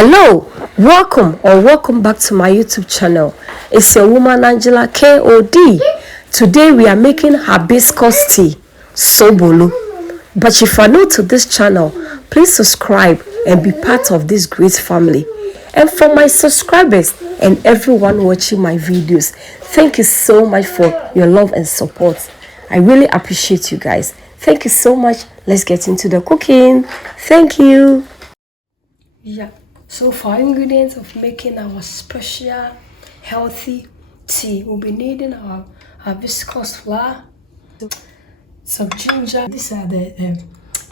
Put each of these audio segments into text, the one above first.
Hello, welcome back to my YouTube channel. It's your woman Angela KOD. Today we are making hibiscus tea, Sobolo. But if you are new to this channel, please subscribe and be part of this great family. And for my subscribers and everyone watching my videos, thank you so much for your love and support. I really appreciate you guys. Thank you so much. Let's get into the cooking. Thank you. Yeah, so for ingredients of making our special healthy tea, we'll be needing our hibiscus flower, some ginger. These are the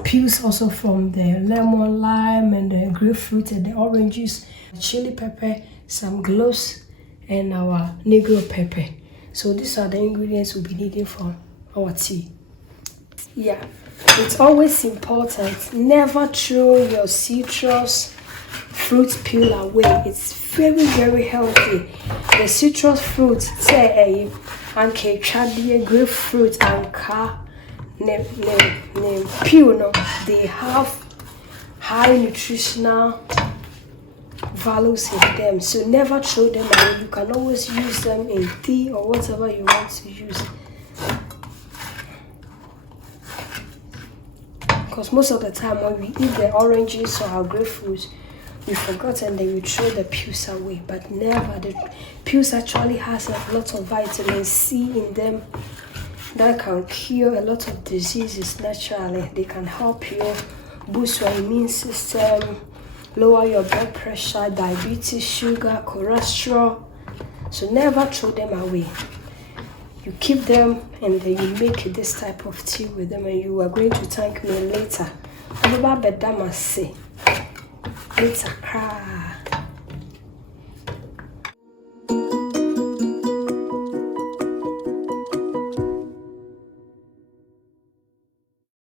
peels also from the lemon, lime, and the grapefruit and the orange juice, chili pepper, some cloves, and our Negro pepper. So these are the ingredients we'll be needing for our tea. Yeah, it's always important, never throw your citrus fruit peel away. It's very healthy. The citrus fruit, say anke chadie grapefruit and peel, no, they have high nutritional values in them, so never throw them away. You can always use them in tea or whatever you want to use, because most of the time when we eat the oranges or our grapefruit, we forgot and then we throw the peels away. But never. The peels actually has a lot of vitamin C in them that can cure a lot of diseases naturally. They can help you boost your immune system, lower your blood pressure, diabetes, sugar, cholesterol. So never throw them away. You keep them and then you make this type of tea with them, and you are going to thank me later. Later.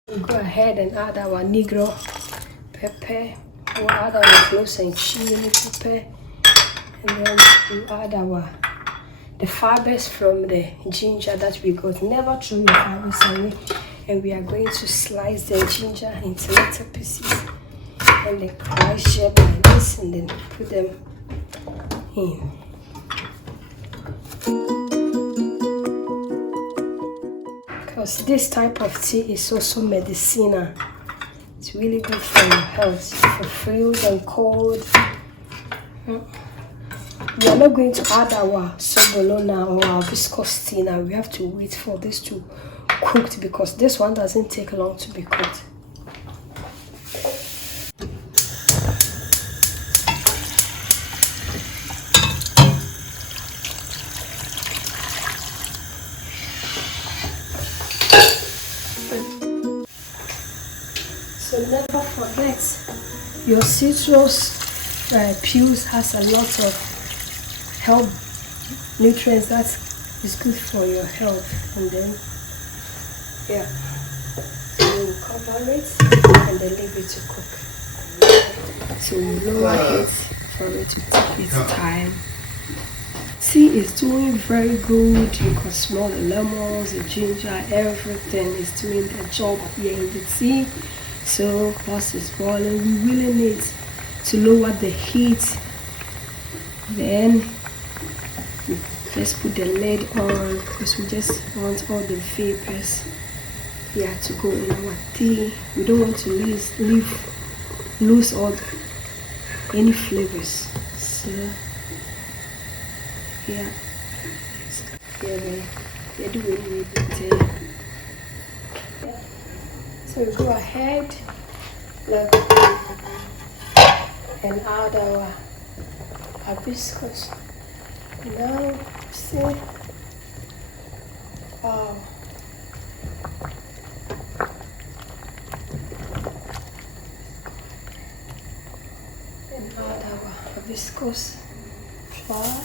We go ahead and add our Negro pepper. We'll add our cloves and chili pepper, and then we'll add the fibers from the ginger that we got. Never throw your fibers away. And we are going to slice the ginger into little pieces and then crush them like this and then put them in. Because this type of tea is also medicinal. It's really good for your health, for flu and cold. We are not going to add our Sobolo now or our hibiscus tea now. We have to wait for this to cook, because this one doesn't take long to be cooked. So never forget, your citrus peels has a lot of health nutrients that is good for your health. And then so we'll cover it and then leave it to cook. So we lower it for it to take its time. Tea is doing very good. You can smell the lemons, the ginger, everything is doing the job here in the tea. So once it's boiling, we really need to lower the heat. Then we just put the lid on, because we just want all the vapors to go in our tea. We don't want to lose all any flavors. So we're doing with the tea. So we go ahead and add our hibiscus. Now see, wow. And add our hibiscus flower.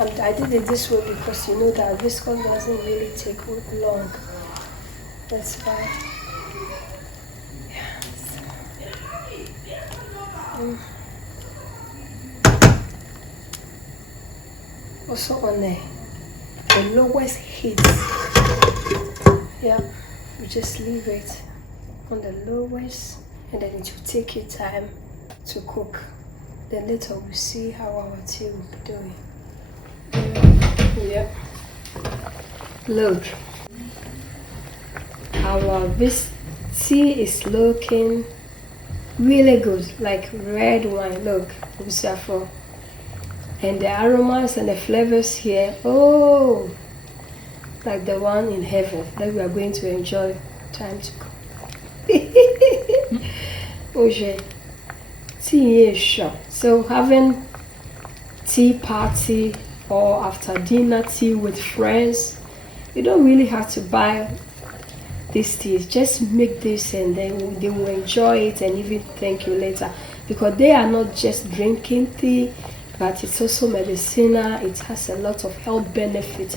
And I did it this way because you know that hibiscus doesn't really take long. That's why. Also on the lowest heat, we just leave it on the lowest, and then it will take you time to cook. Then later we'll see how our tea will be doing. Yep. Look, our tea is looking really good, like red wine. Look, beautiful. And the aromas and the flavors here, oh, like the one in heaven that we are going to enjoy time to come. Okay, tea is sure. So having tea party or after dinner tea with friends, you don't really have to buy these teas. Just make this and then they will enjoy it and even thank you later, because they are not just drinking tea, but it's also medicinal. It has a lot of health benefits,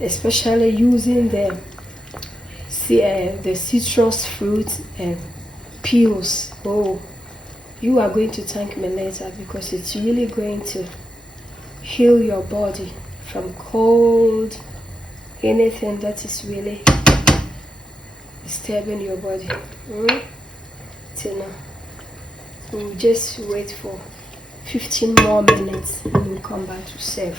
especially using the citrus fruit peels. Oh, you are going to thank me later, because it's really going to heal your body from cold, anything that is really disturbing your body. Till now, we'll just wait for 15 more minutes and we'll come back to serve.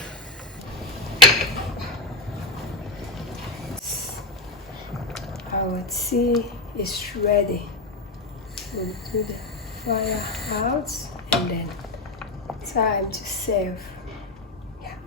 Our tea is ready. We'll do the fire out and then time to serve. Yeah.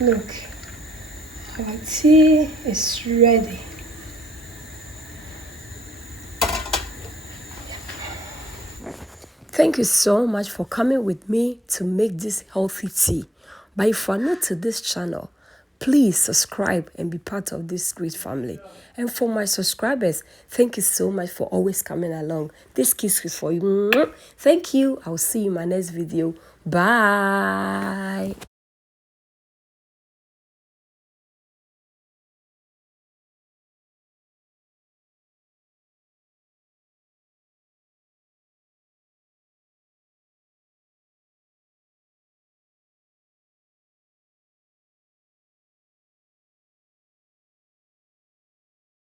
Look, our tea is ready. Thank you so much for coming with me to make this healthy tea. But if you are new to this channel, please subscribe and be part of this great family. And for my subscribers, thank you so much for always coming along. This kiss is for you. Thank you. I'll see you in my next video. Bye.